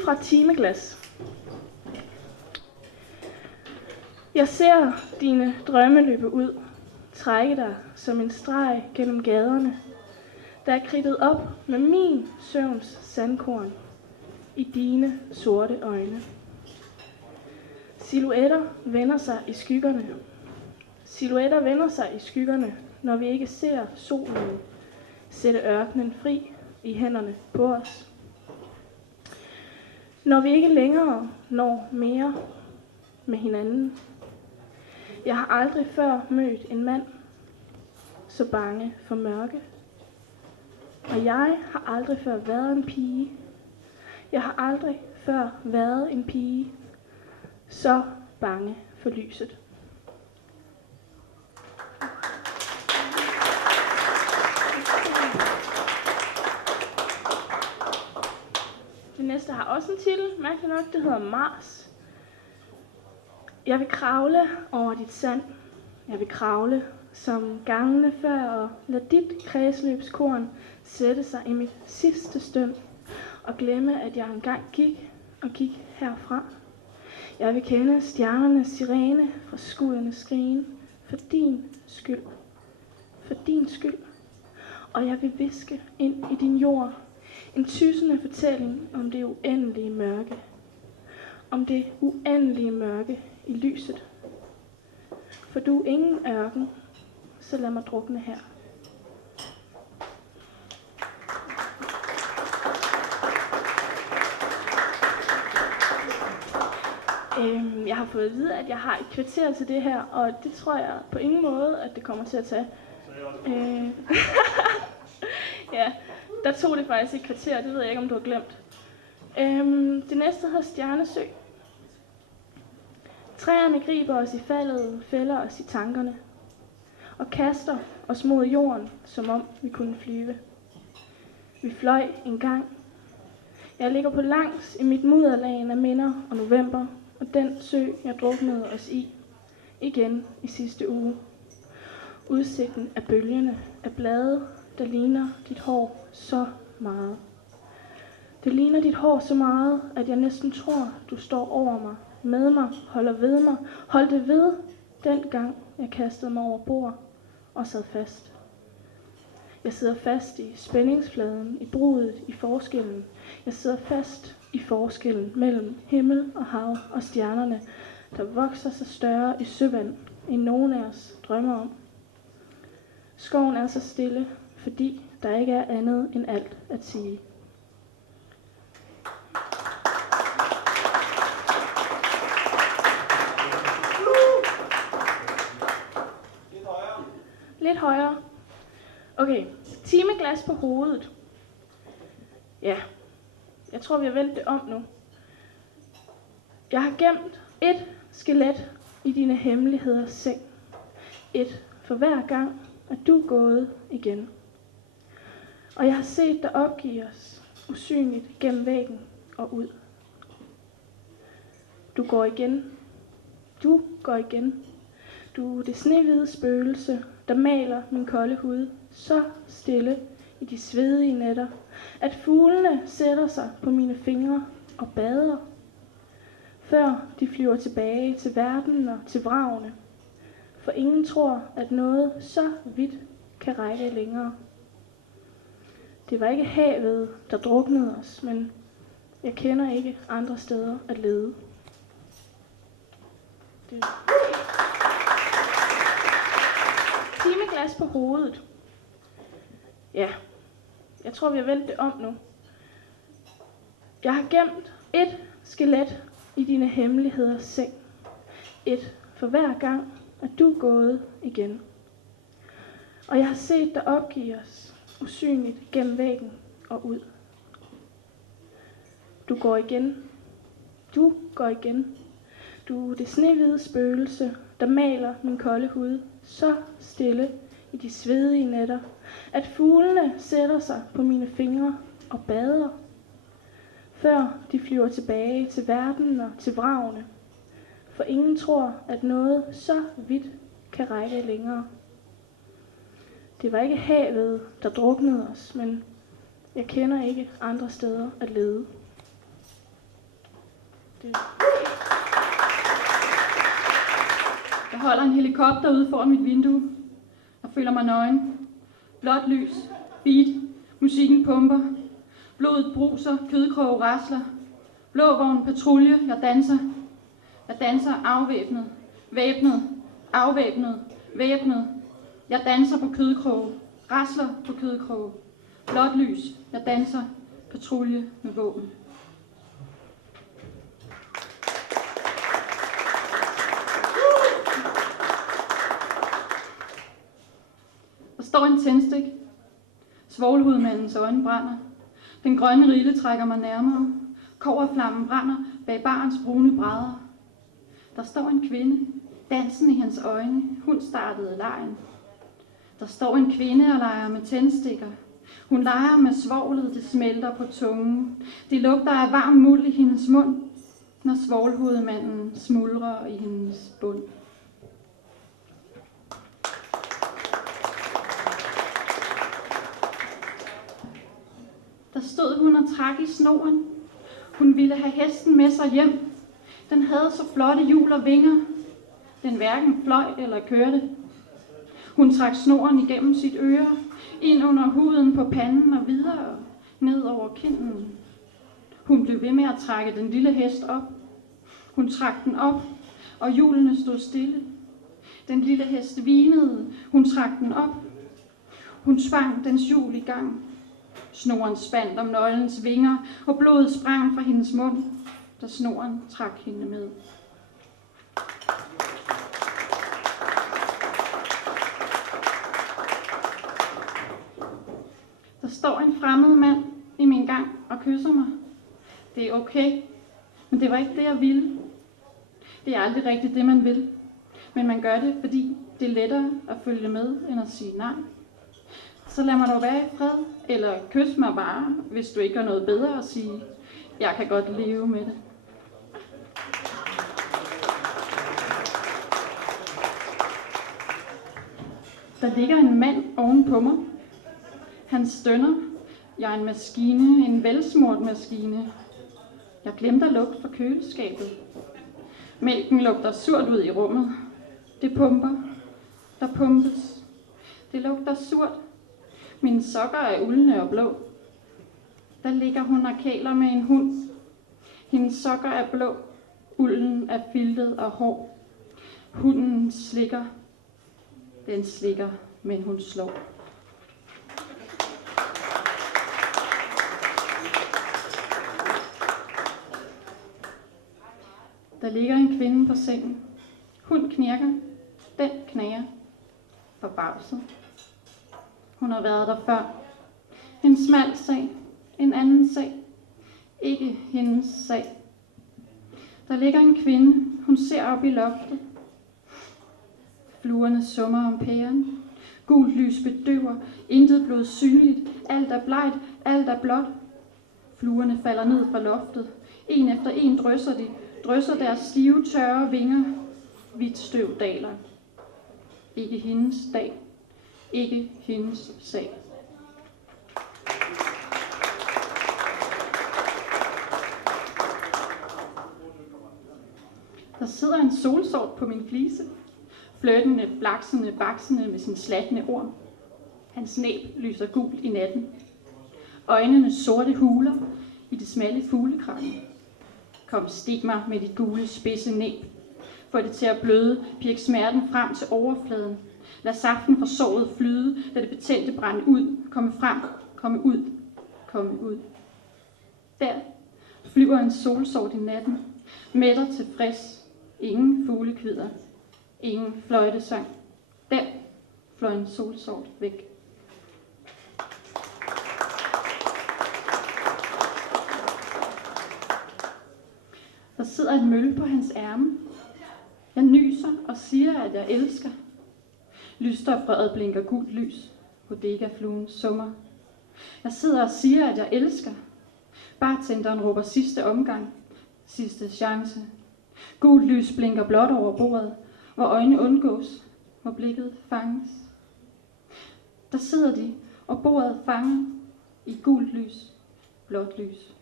Ud fra timeglas. Jeg ser dine drømme løbe ud, trække dig som en streg gennem gaderne, der er kridtet op med min søvns sandkorn i dine sorte øjne. Silhuetter vender sig i skyggerne. Silhuetter vender sig i skyggerne, når vi ikke ser solen sætte ørkenen fri i hænderne på os. Når vi ikke længere når mere med hinanden. Jeg har aldrig før mødt en mand så bange for mørke. Og jeg har aldrig før været en pige. Jeg har aldrig før været en pige så bange for lyset. Det næste har også en titel, mærkeligt nok, det hedder Mars. Jeg vil kravle over dit sand. Jeg vil kravle som gangene før og lad dit kredsløbskorn sætte sig i mit sidste stund og glemme, at jeg engang gik herfra. Jeg vil kende stjernernes sirene fra skuddenes skrigen for din skyld. For din skyld. Og jeg vil viske ind i din jord en tyssende fortælling om det uendelige mørke. Om det uendelige mørke i lyset. For du er ingen ørken, så lad mig drukne her. Jeg har fået at vide, at jeg har et kvarter til det her, og det tror jeg på ingen måde, at det kommer til at tage. Ja, der tog det faktisk et kvarter, det ved jeg ikke, om du har glemt. Det næste hedder Stjernesø. Træerne griber os i faldet, fælder os i tankerne, og kaster os mod jorden, som om vi kunne flyve. Vi fløj en gang. Jeg ligger på langs i mit mudderlagen af minder og november, og den sø, jeg druknede os i, igen i sidste uge. Udsigten af bølgerne, af blade, der ligner dit hår så meget. Det ligner dit hår så meget, at jeg næsten tror, du står over mig, med mig, holder ved mig, holdte ved, dengang jeg kastede mig over bord og sad fast. Jeg sidder fast i spændingsfladen, i brudet, i forskellen. Jeg sidder fast i forskellen mellem himmel og hav og stjernerne, der vokser sig større i søvand, end nogen af os drømmer om. Skoven er så stille, fordi der ikke er andet end alt at sige. Lidt højere. Okay, timeglas på hovedet. Ja, jeg tror vi har vendt det om nu. Jeg har gemt et skelet i dine hemmeligheders seng. Et for hver gang, at du er gået igen. Og jeg har set dig opgive os, usynligt gennem væggen og ud. Du går igen. Du går igen. Du er det snehvide spøgelse, der maler min kolde hud så stille i de svedige nætter, at fuglene sætter sig på mine fingre og bader, før de flyver tilbage til verden og til vragene. For ingen tror, at noget så vidt kan række længere. Det var ikke havet, der druknede os, men jeg kender ikke andre steder at lede. Timeglas på hovedet. Ja, jeg tror vi har vendt det om nu. Jeg har gemt et skelet i dine hemmeligheders seng. Et for hver gang, at du er gået igen. Og jeg har set dig opgive os, usynligt gennem væggen og ud. Du går igen. Du går igen. Du er det snehvide spøgelse, der maler min kolde hud så stille i de svedige nætter, at fuglene sætter sig på mine fingre og bader, før de flyver tilbage til verden og til vragene. For ingen tror, at noget så vidt kan række længere. Det var ikke havet, der druknede os, men jeg kender ikke andre steder at lede. Jeg holder en helikopter ude foran mit vindue. Jeg føler mig nøgen. Blåt lys, beat, musikken pumper. Blodet bruser, kødkroge rasler. Blå vogn, patrulje, jeg danser. Jeg danser afvæbnet, væbnet, afvæbnet, væbnet. Jeg danser på kødkroge, rasler på kødkroge. Blåt lys, jeg danser, patrulje med våben. Der står en tændstik. Svovlhudmandens øjne brænder. Den grønne rille trækker mig nærmere. Kobberflammen brænder bag barens brune brædder. Der står en kvinde, dansen i hans øjne. Hun startede legen. Der står en kvinde og leger med tændstikker. Hun leger med svovlet, det smelter på tungen. Det lugter af varm muld i hendes mund, når svovlhovedmanden smuldrer i hendes bund. Der stod hun og trak i snoren. Hun ville have hesten med sig hjem. Den havde så flotte hjul og vinger. Den hverken fløj eller kørte. Hun trak snoren igennem sit øre, ind under huden på panden og videre, ned over kinden. Hun blev ved med at trække den lille hest op. Hun trak den op, og hjulene stod stille. Den lille hest hvinede. Hun trak den op. Hun svang dens hjul i gang. Snoren spandt om nøglens vinger, og blodet sprang fra hendes mund, da snoren trak hende med. Der står en fremmed mand i min gang og kysser mig. Det er okay, men det var ikke det, jeg ville. Det er aldrig rigtigt det, man vil. Men man gør det, fordi det er lettere at følge med, end at sige nej. Så lad mig dog være i fred, eller kys mig bare, hvis du ikke har noget bedre at sige. Jeg kan godt leve med det. Der ligger en mand oven på mig. Han stønner. Jeg er en maskine, en velsmurt maskine. Jeg glemte at lukke for køleskabet. Mælken lugter surt ud i rummet. Det pumper. Der pumpes. Det lugter surt. Mine sokker er uldne og blå. Der ligger hun og kæler med en hund. Hendes sokker er blå. Ulden er filtet og hård. Hunden slikker. Den slikker, men hun slår. Der ligger en kvinde på sengen. Hun knirker. Den knager. Forbavset. Hun har været der før. En smal sag. En anden sag. Ikke hendes sag. Der ligger en kvinde. Hun ser op i loftet. Fluerne summer om pæren. Gult lys bedøver. Intet blod synligt. Alt er blegt. Alt er blåt. Fluerne falder ned fra loftet. En efter en drysser deres stive, tørre vinger. Hvidt støv daler. Ikke hendes dag. Ikke hendes sag. Der sidder en solsort på min flise. Flirtende, blaksende, baksende med sin slattende orm. Hans næb lyser gult i natten. Øjnene sorte huler i det smalle fuglekragen. Kom, stik mig med dit gule, spidse næb. Få det til at bløde, pirk smerten frem til overfladen. Lad saften fra såret flyde, lad det betændte brænde ud. Komme frem, komme ud, komme ud. Der flyver en solsort i natten. Mætter tilfreds. Ingen fuglekvider. Ingen fløjtesang. Der fløj en solsort væk. Der sidder et møl på hans ærme. Jeg nyser og siger, at jeg elsker. Lysstofrøret blinker gult lys. Bodega-fluen summer. Jeg sidder og siger, at jeg elsker. Bartenderen råber sidste omgang. Sidste chance. Gult lys blinker blåt over bordet, hvor øjne undgås, hvor blikket fanges. Der sidder de, og bordet fanger i gult lys, blåt lys,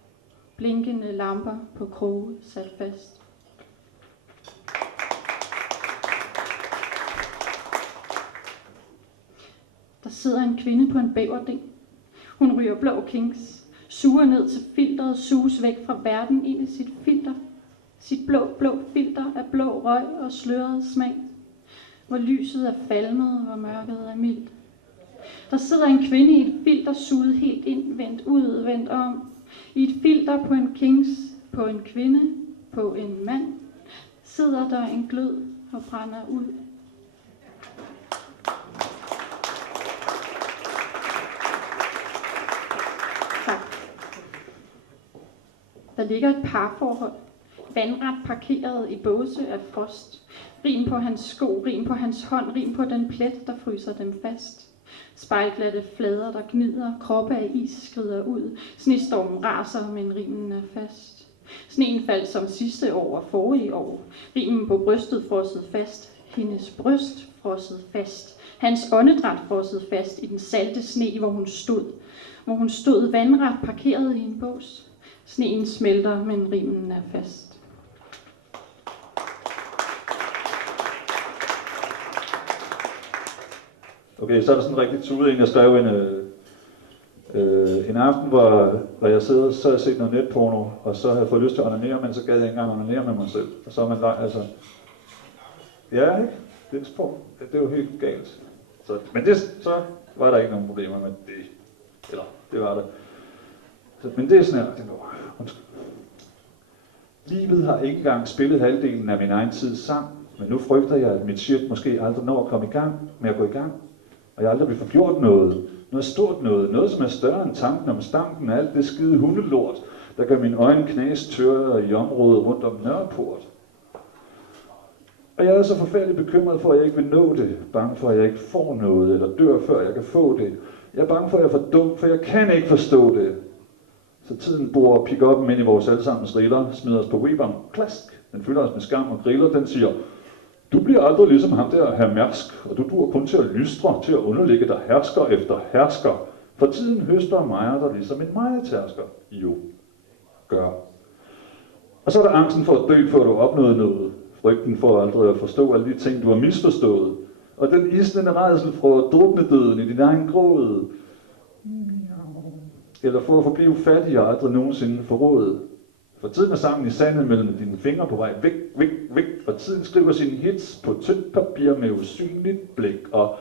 Blinkende lamper på kroge sat fast. Der sidder en kvinde på en bæverding. Hun ryger blå kings, suger ned til filteret, suges væk fra verden ind i sit filter. Sit blå filter af blå røg og sløret smag, hvor lyset er falmet, hvor mørket er mildt. Der sidder en kvinde i et filter, suget helt ind, vendt ud, vendt om. I et filter på en kings, på en kvinde, på en mand, sidder der en glød og brænder ud. Tak. Der ligger et parforhold, vandret parkeret i båse af frost. Rim på hans sko, rim på hans hånd, rim på den plet, der fryser dem fast. Spejlglatte flader, der gnider, kroppe af is skrider ud. Snestormen raser, men rimen er fast. Sneen faldt som sidste år og forrige år. Rimen på brystet frosset fast. Hendes bryst frosset fast. Hans åndedræt frosset fast i den salte sne, hvor hun stod. Hvor hun stod vandret parkeret i en bås. Sneen smelter, men rimen er fast. Okay, så er der sådan en rigtig tude en, jeg skrev en aften, hvor jeg sidder, så har jeg set noget netporno, og så har jeg fået lyst til at onanere, men så gad jeg ikke engang onanere med mig selv. Og så er man altså... Ja, ikke? Det er sport. Det er jo helt galt. Men så var der ikke nogen problemer med det. Eller, det var der. Men det er sådan her, det går. Undskyld. Livet har ikke engang spillet halvdelen af min egen tids sang, men nu frygter jeg, at mit shit måske aldrig når at komme i gang med at gå i gang. Og jeg aldrig vil få gjort noget stort noget som er større end tanken om stanken af alt det skide hundelort, der gør mine øjne knas tørre i området rundt om Nørreport. Og jeg er så forfærdeligt bekymret for, at jeg ikke vil nå det. Bange for, at jeg ikke får noget, eller dør før jeg kan få det. Jeg er bange for, at jeg er for dum, for jeg kan ikke forstå det. Så tiden bor pick-up'en ind i vores allesammens riller, smider os på Weberen, klask. Den fylder os med skam og griller, den siger, du bliver aldrig ligesom ham der, herr Mærsk, og du dur kun til at lystre, til at underlægge dig hersker efter hersker. For tiden høster mejer der ligesom en mejetærsker. Jo, gør. Og så er der angsten for at dø, før du har opnået noget. Frygten for aldrig at forstå alle de ting, du har misforstået. Og den isnende rædsel for at drukne døden i din egen gråd. Eller for at forblive fattig og aldrig nogensinde forrådet. For tiden er sangen i sandet mellem dine fingre på vej væk, og tiden skriver sine hits på tyndt papir med usynligt blik, og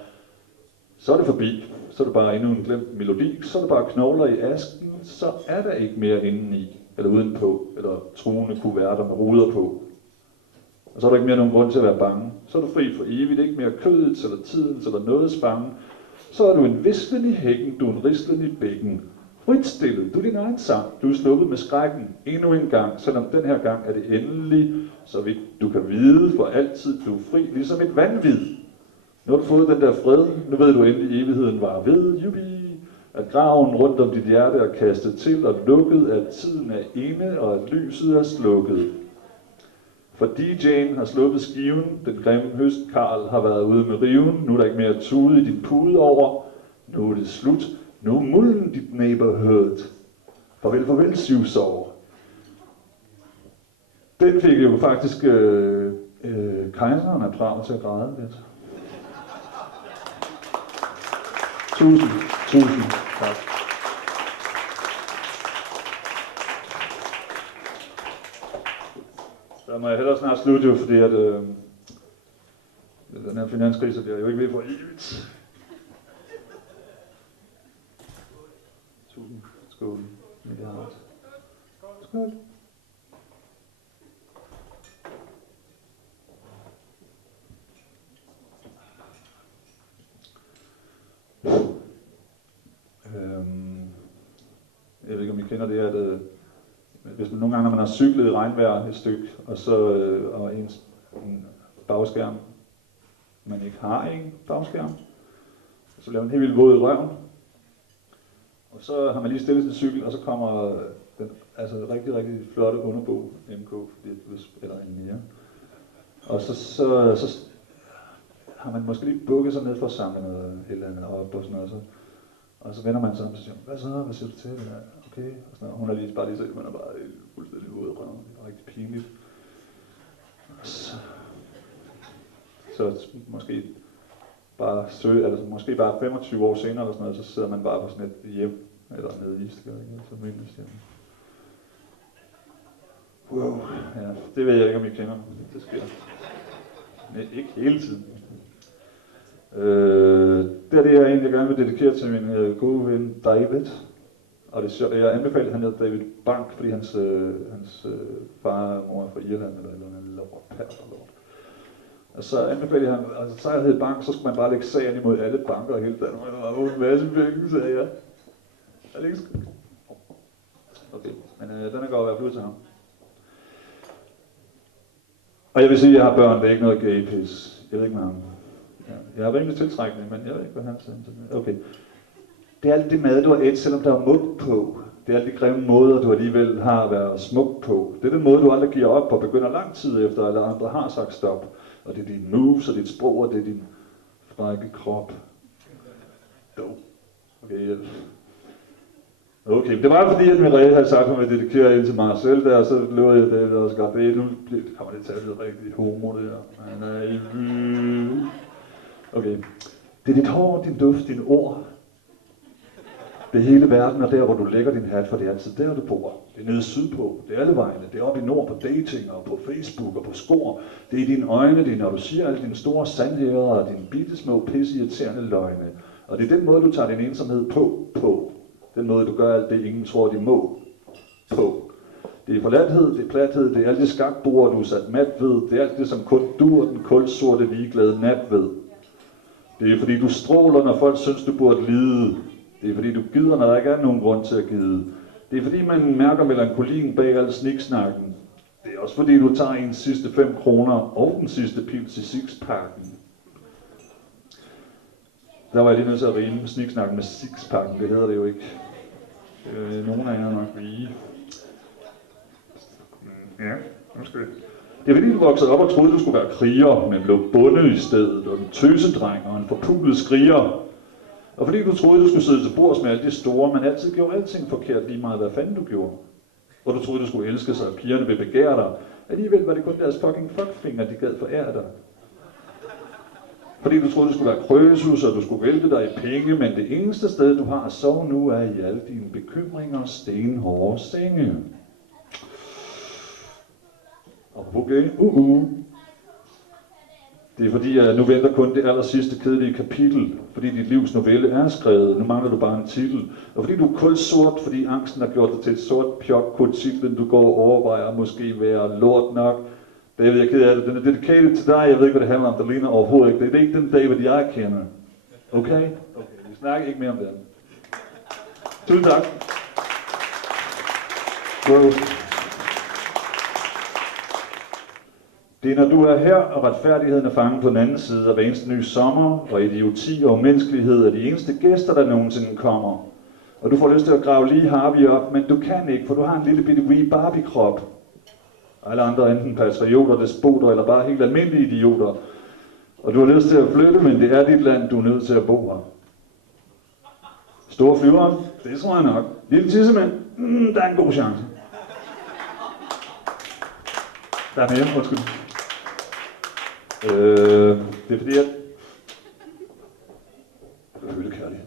så er det forbi. Så er det bare endnu en glemt melodi, så er det bare knogler i asken, så er der ikke mere indeni, eller udenpå, eller truende kuverter med ruder på. Og så er der ikke mere nogen grund til at være bange. Så er du fri for evigt, ikke mere kødets, eller tidens, eller nådets bange. Så er du en vislen i hækken, du er en rislen i bækken. Fritstillet, du er din egen sang, du er sluppet med skrækken endnu en gang, selvom den her gang er det endelig, så vidt du kan vide for altid, du er fri, ligesom et vanvid. Nu har du fået den der fred, nu ved du endelig evigheden var ved, jubi, at graven rundt om dit hjerte er kastet til og lukket, at tiden er inde og at lyset er slukket. For DJ'en har sluppet skiven, den grimme høstkarl har været ude med riven, nu er der ikke mere tude i din pude over, nu er det slut. Nu mulden dit neighborhood. Farvel, syvsår. Den fik jo faktisk kejseren af Prag til at græde lidt. Tusind tak. Så må jeg hellere snart slutte jo, fordi at den her finanskrise bliver jo ikke ved for evigt. Skål. Skål. Jeg ved ikke, om I kender det, at hvis man nogle gange, når man har cyklet i regnvejr et stykke, og så og en bagskærm, man ikke har en bagskærm, så bliver man helt vildt våd i røven. Og så har man lige stillet sin cykel, og så kommer den rigtig flotte underbog, MK, eller en mere. Og så har man måske lige bukket sig ned for at samle noget et eller andet op og sådan noget. Og så vender man sig om og siger, hvad siger du til det? Okay. okay. Og sådan, hun har lige bare lige set, man er bare fuldstændig ude af røven. Det er rigtig pinligt. Så måske bare 25 år senere eller sådan noget, så sidder man bare på sådan et hjem, eller nede i Istegade, ikke? Så mindes jeg. Wow, ja, det ved jeg ikke, om I kender. Det sker. Nej, ikke hele tiden. Det er det, jeg egentlig gerne vil dedikere til min gode ven David. Og det, jeg anbefaler, at han hedder David Bank, fordi hans far og mor er fra Irland, eller lort. Og så anbefaler han, altså så jeg hed bank, så skulle man bare lægge sagen imod alle banker i hele Danmark. Der var en masse penge, sagde jeg. Er det ikke skidt? Okay, men den er godt at være blevet til ham. Og jeg vil sige, at jeg har børn, det er ikke noget gay-pis. Jeg ved ikke med ham. Ja, jeg har rimelig tiltrækning, men jeg ved ikke, hvad han siger. Okay. Det er alt det mad, du har et, selvom der er mug på. Det er alle de grimme måder, du alligevel har at være smuk på. Det er den måde, du aldrig giver op og begynder lang tid efter, alle andre har sagt stop. Og det er dine moves, og dit sprog, og det er din frække krop. Okay, hjælp. Okay, men det var fordi, at Mireille havde sagt, at hun ville dedikere ind til mig selv der, og så lovede jeg det, og skabte det. Nu kommer det til at blive rigtig homo, det her. Okay. Det er dit hår, din duft, dine ord. Det er hele verden, og der, hvor du lægger din hat, for det er altid der, du bor. Det er nede sydpå, det er alle vegne, det er oppe i nord på dating, og på Facebook, og på skor. Det er i dine øjne, det er når du siger alle dine store sandheder, og dine bittesmå, pisseirriterende løgne. Og det er den måde, du tager din ensomhed på. Den måde, du gør alt det, ingen tror, de må på. Det er forladthed, det er plathed, det er alle de skakbord, du er sat mat ved. Det er alt det, som kun du og den kulsorte, ligeglade nat ved. Det er fordi, du stråler, når folk synes, du burde lide. Det er fordi, du gider, når der ikke er nogen grund til at gide. Det er fordi, man mærker melankolien bag al sniksnakken. Det er også fordi, du tager ens sidste 5 kroner og den sidste pils i sixpacken. Der var jeg lige nødt til at rime sniksnakken med sixpacken, det hedder det jo ikke. Nogen af jer nok rige. Ja, måske. Det er fordi, du voksede op og troede, du skulle være kriger, men blev bundet i stedet, og en tøsedreng og en forpuglet skriger. Og fordi du troede, du skulle sidde til bords med alle de store, men altid gjorde alting forkert lige meget, hvad fanden du gjorde. Og du troede, du skulle elske sig, og pigerne vil begære dig. Alligevel var det kun deres fucking fuckfinger, de gad forære dig. Fordi du troede, du skulle være krøsus, og du skulle vælte dig i penge, men det eneste sted, du har at sove nu, er i alle dine bekymringer og stenhårde senge. Okay, Det er fordi, at nu venter kun det aller sidste kedelige kapitel, fordi dit livs novelle er skrevet, nu mangler du bare en titel. Og fordi du er kulsort, fordi angsten har gjort dig til et sort pjok, kunne titlen du går og overvejer måske være lort nok. David, jeg er ked af det. Den er dedicated til dig, jeg ved ikke, hvad det handler om, der ligner overhovedet ikke. Det er ikke den David, jeg kender. Okay? Okay, vi snakker ikke mere om det. Tusind tak. Wow. Det er, når du er her, og retfærdigheden er fanget på den anden side af hver eneste ny sommer, og idioti og umenneskelighed er de eneste gæster, der nogensinde kommer. Og du får lyst til at grave lige Harvey op, men du kan ikke, for du har en lille bitte wee Barbie-krop. Alle andre er enten patrioter, despoter eller bare helt almindelige idioter. Og du har lyst til at flytte, men det er dit land, du er nødt til at bo her. Store flyveren? Det tror jeg nok. Lille tissemand? Der er en god chance. Der er mere, undskyld. Det er fordi, at jeg føler kærlighed.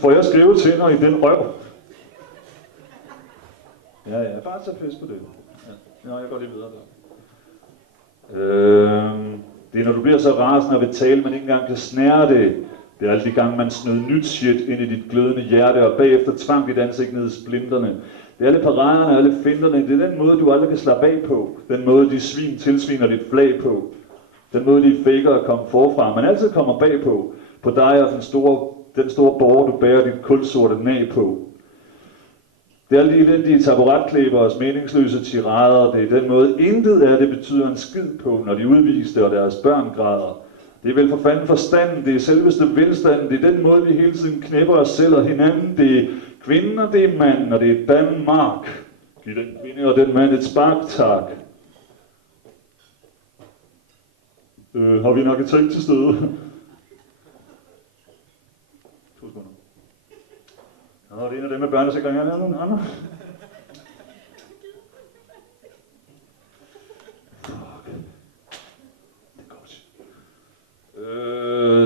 Får jeg skrive til dig i den røv? Ja, bare tage pis på det. Ja, jeg går lige videre der. Det er når du bliver så rasende og vil tale, man ikke engang kan snære det. Det er alle de gange, man snød nyt shit ind i dit glødende hjerte, og bagefter tvang dit ansigt ned i splinterne. Det er alle paraderne og alle finterne. Det er den måde, du aldrig kan slappe af på. Den måde, de svin tilsviner dit flag på. Den måde, de faker at komme forfra. Man altid kommer bagpå. På dig og den store borger, du bærer dit kulsorte nag på. Det er alle de elendige taburetklæberes meningsløse tirader. Det er den måde, intet af det betyder en skid på, når de udviste og deres børn græder. Det er vel for fanden forstanden, det er selveste velstanden, det er den måde, vi hele tiden knæpper os selv og hinanden. Det er kvinden og det er manden, og det er Danmark. Giv den kvinde og den mand et spark, tak. Har vi en arkitekt til stede? 2 sekunder. Nå, det er en af dem med børnesikring. Er der nogen andre?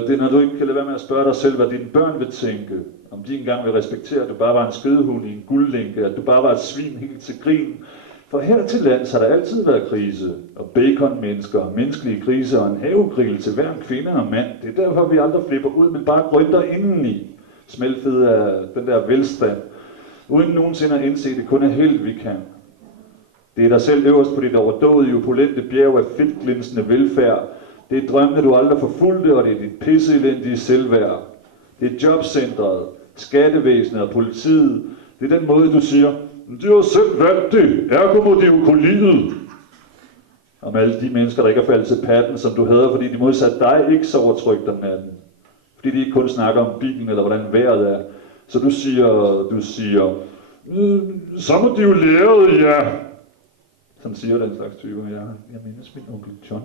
Det er, når du ikke kan lade være med at spørge dig selv, hvad dine børn vil tænke. Om de engang vil respektere, at du bare var en skødehund i en guldlænke, at du bare var et svin helt til grin. For her til lands har der altid været krise, og baconmennesker, menneskelige kriser og en havegrill til hver en kvinde og mand. Det er derfor, vi aldrig flipper ud, men bare grønter indeni, smeltet af den der velstand, uden nogensinde at indse, det kun er held, vi kan. Det er dig selv øverst på dit overdådige, opulente bjerg af fedtglinsende velfærd. Det er drømmene, du aldrig forfulgte, og det er dit pisseelendige selvværd. Det er jobcentret, skattevæsenet og politiet. Det er den måde, du siger, de har selv valgt det, ergo må de jo kunne lide. Om alle de mennesker, der ikke er faldet til patten, som du hader, fordi de modsat dig ikke sover trygt om natten. Fordi de ikke kun snakker om bilen eller hvordan vejret er. Så du siger, så må de jo lære det, ja. Sådan siger den slags typer. Jeg mindes min onkel John.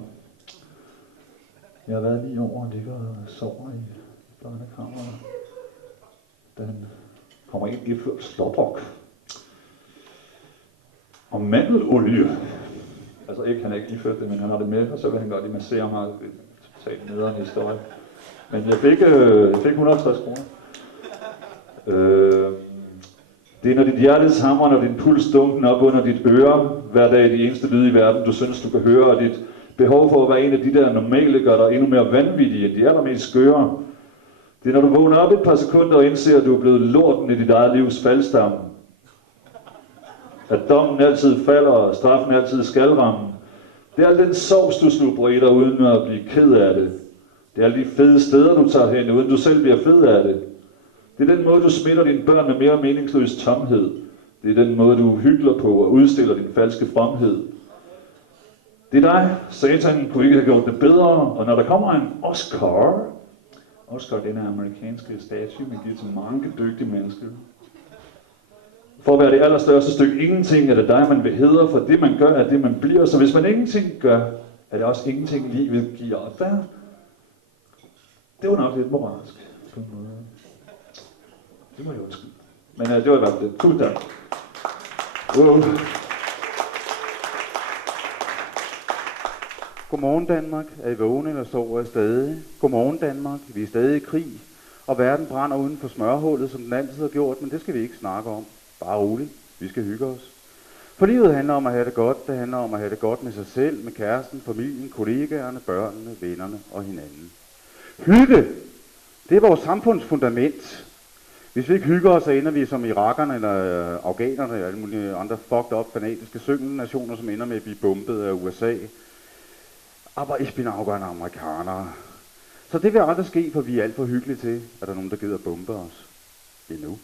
Jeg har været 9 år og ligger og sover i børnekammeret. Den kommer ind i før slåbrok. Og mandelolie. Altså ikke, han er ikke iført det, men han har det med, og så vil han godt lige massere mig. Det er totalt nederen historie. Men jeg fik 150 kroner. Det er, når dit hjertes hamrer, når din puls dunken op under dit øre, hver dag de eneste lyde i verden, du synes, du kan høre, og dit behov for at være en af de der normale gør dig endnu mere vanvittige, end de allermest skøre. Det er, når du vågner op et par sekunder og indser, at du er blevet lorten i dit eget livs faldstamme. At dommen altid falder, og straffen altid skal ramme. Det er al den sovs, du slubrer i dig, uden at blive ked af det. Det er alle de fede steder, du tager hen, uden du selv bliver fed af det. Det er den måde, du smitter dine børn med mere meningsløs tomhed. Det er den måde, du hykler på og udstiller din falske fromhed. Det er dig. Satan kunne ikke have gjort det bedre. Og når der kommer en Oscar, den er amerikanske statue, man giver til mange dygtige mennesker. For at være det allerstørste stykke ingenting, er det dig, man vil hedre, for det man gør, er det man bliver. Så hvis man ingenting gør, er det også ingenting, livet giver. Og det var nok lidt moralsk på en måde. Det må jeg undskylde. Men det var i hvert fald det. Tusind tak. Godmorgen Danmark, er I vågne eller sover I stadig? Godmorgen Danmark, vi er stadig i krig, og verden brænder uden for smørhullet, som den altid har gjort, men det skal vi ikke snakke om. Bare roligt, vi skal hygge os. For livet handler om at have det godt, det handler om at have det godt med sig selv, med kæresten, familien, kollegaerne, børnene, vennerne og hinanden. Hygge, det er vores samfunds fundament. Hvis vi ikke hygger os, så ender vi som irakerne eller afghanerne eller alle mulige andre fucked up, fanatiske nationer, som ender med at blive bombet af USA. Aber ich bin auch ein Amerikaner. Så det vil aldrig ske, for vi er alt for hyggelige til, at der er nogen, der gider bombe os. Endnu.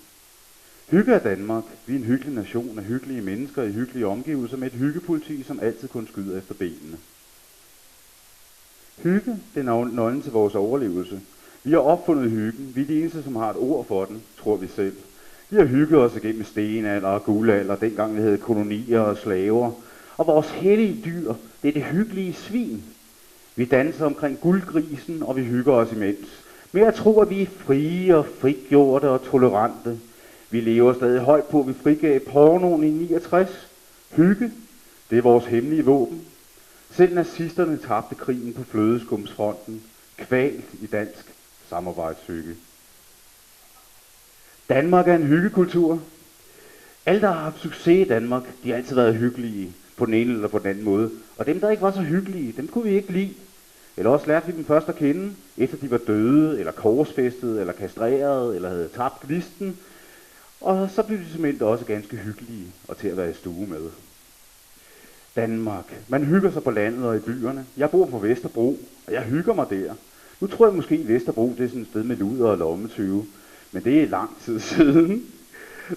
Hygge er Danmark. Vi er en hyggelig nation af hyggelige mennesker i hyggelige omgivelser med et hyggepoliti, som altid kun skyder efter benene. Hygge, det er nøglen til vores overlevelse. Vi har opfundet hyggen. Vi er de eneste, som har et ord for den, tror vi selv. Vi har hygget os igennem stenalder og guldalder, dengang vi havde kolonier og slaver. Og vores hellige dyr, det er det hyggelige svin. Vi danser omkring guldgrisen, og vi hygger os imens. Men jeg tror, at vi er frie og frigjorte og tolerante. Vi lever stadig højt på, at vi frigav pornoen i 69. Hygge, det er vores hemmelige våben. Selv nazisterne tabte krigen på flødeskumsfronten, kvalt i dansk samarbejdshygge. Danmark er en hyggekultur. Alle, der har haft succes i Danmark, de har altid været hyggelige på den ene eller på den anden måde. Og dem, der ikke var så hyggelige, dem kunne vi ikke lide. Eller også lærte vi dem først at kende, efter de var døde, eller korsfæstet, eller kastreret, eller havde tabt listen. Og så blev de simpelthen også ganske hyggelige og til at være i stue med. Danmark. Man hygger sig på landet og i byerne. Jeg bor på Vesterbro, og jeg hygger mig der. Nu tror jeg måske, at Vesterbro det er sådan et sted med luder og lommetyve. Men det er lang tid siden.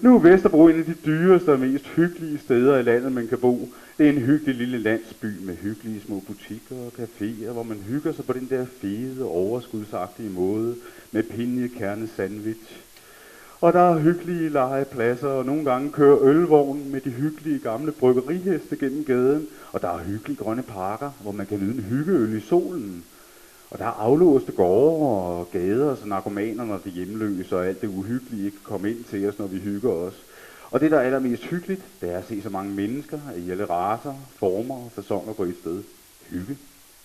Nu er Vesterbro en af de dyreste og mest hyggelige steder i landet, man kan bo. Det er en hyggelig lille landsby med hyggelige små butikker og caféer, hvor man hygger sig på den der fede, overskudsagtige måde med pinjekerne sandwich. Og der er hyggelige legepladser, og nogle gange kører ølvognen med de hyggelige gamle bryggeriheste gennem gaden. Og der er hyggelige grønne parker, hvor man kan nyde en hyggeøl i solen. Og der er aflåste gårde og gader, så narkomanerne og de hjemløse og alt det uhyggelige ikke kan komme ind til os, når vi hygger os. Og det, der er allermest hyggeligt, det er at se så mange mennesker i alle racer, former og fasoner på et sted. Hygge,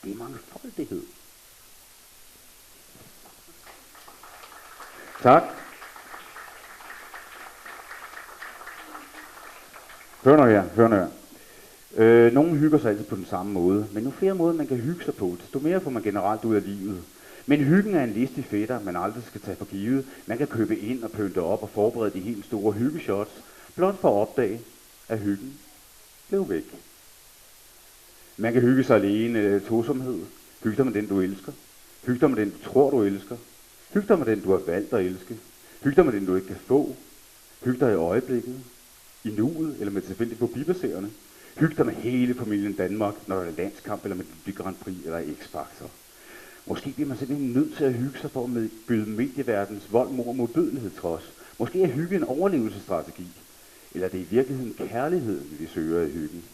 det er mangfoldighed. Tak. Hør nu her. Nogle hygger sig altid på den samme måde, men nu flere måder man kan hygge sig på, desto mere får man generelt ud af livet. Men hyggen er en listig fætter, man aldrig skal tage for givet. Man kan købe ind og pynte op og forberede de helt store hyggeshots, blot for at opdage, at hyggen blev væk. Man kan hygge sig alene eller tosomhed. Hygge dig med den, du elsker. Hygge dig med den, du tror, du elsker. Hygge dig med den, du har valgt at elske. Hygge dig med den, du ikke kan få. Hygge dig i øjeblikket, i nuet eller med tilfældigt på bibassererne. Hyg dig med hele familien Danmark, når der er landskamp eller med Melodi Grand Prix eller X-Factor. Måske bliver man simpelthen nødt til at hygge sig for at byde medieverdens vold, mord og modbydelighed trods. Måske er hygge en overlevelsesstrategi. Eller det er i virkeligheden kærligheden, vi søger i hyggen.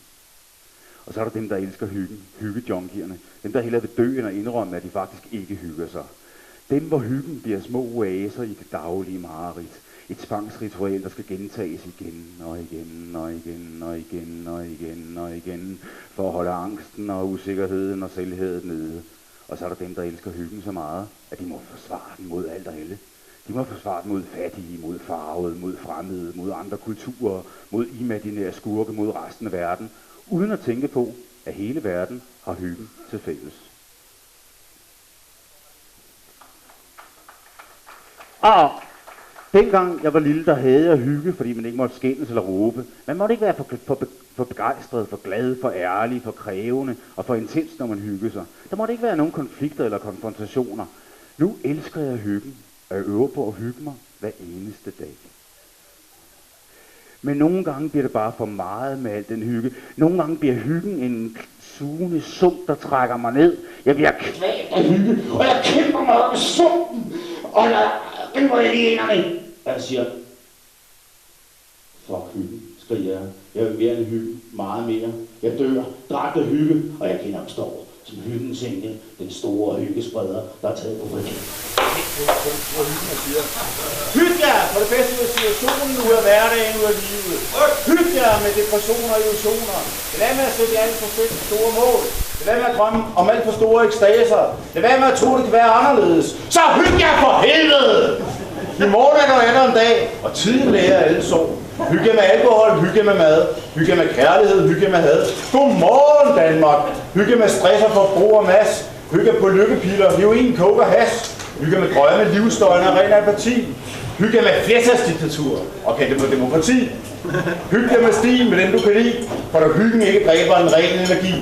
Og så er der dem, der elsker hyggen, hyggejunkierne. Dem, der hellere vil dø end at indrømme, at de faktisk ikke hygger sig. Dem, hvor hyggen bliver små oaser i det daglige mareridt. Et tvangsritual, der skal gentages igen og igen og igen og igen og igen og igen, for at holde angsten og usikkerheden og selvheden nede. Og så er der dem, der elsker hyggen så meget, at de må forsvare den mod alt og alle. De må forsvare den mod fattige, mod farvede, mod fremmede, mod andre kulturer, mod imaginære skurke, mod resten af verden, uden at tænke på, at hele verden har hyggen til fælles. Dengang jeg var lille, der havde jeg hygge, fordi man ikke måtte skændes eller råbe. Man måtte ikke være for begejstret, for glad, for ærlig, for krævende og for intens, når man hyggede sig. Der måtte ikke være nogen konflikter eller konfrontationer. Nu elsker jeg hyggen, og jeg øver på at hygge mig hver eneste dag. Men nogle gange bliver det bare for meget med al den hygge. Nogle gange bliver hyggen en sugende sump, der trækker mig ned. Jeg bliver kvalt af hygge, og jeg kæmper mig op i sumpen, og jeg river jeg lige inderne. Og jeg siger, fuck hyggen, skriger jeg. Jeg vil mere end hygge, meget mere. Jeg dør, dræbt af hygge, og jeg genopstår som hyggens engel, den store hyggespreder, der er taget på ryggen. Hyg jer for det bedste ud af situationen, ud af hverdagen, ud af livet. Hyg jer med depressioner og illusioner. Lad med at sætte alt for fedt store mål. Lad med at drømme om alt for store ekstaser. Lad med at tro, det kan være anderledes. Så hyg jer for helvede! I morgen er der endnu en dag, og tiden lærer alle sorg. Hygge med alkohol, hygge med mad, hygge med kærlighed, hygge med had. Godmorgen Danmark! Hygge med stress og forbrug og mas. Hygge på lykkepiller, heroin, coke og hash. Hygge med drømme, livsstøjne og ren apati. Hygge med flertalsdiktatur og kende på demokrati. Hygge med stil med den du kan lide, for når hyggen ikke dræber en ren energi.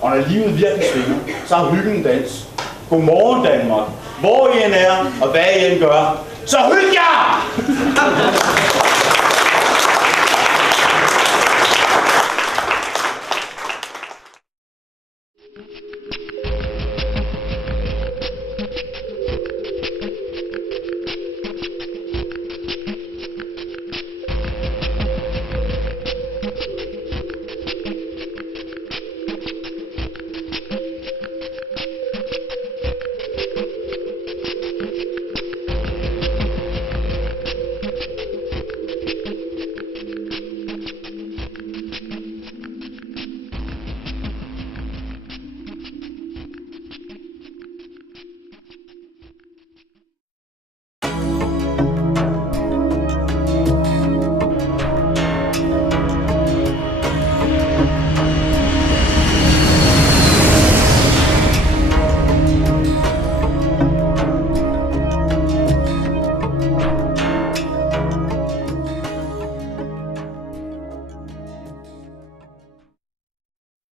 Og når livet virkelig svinger, så er hyggen en dans. Godmorgen Danmark! Hvor I end er, og hvad I end gør, så hyg jer!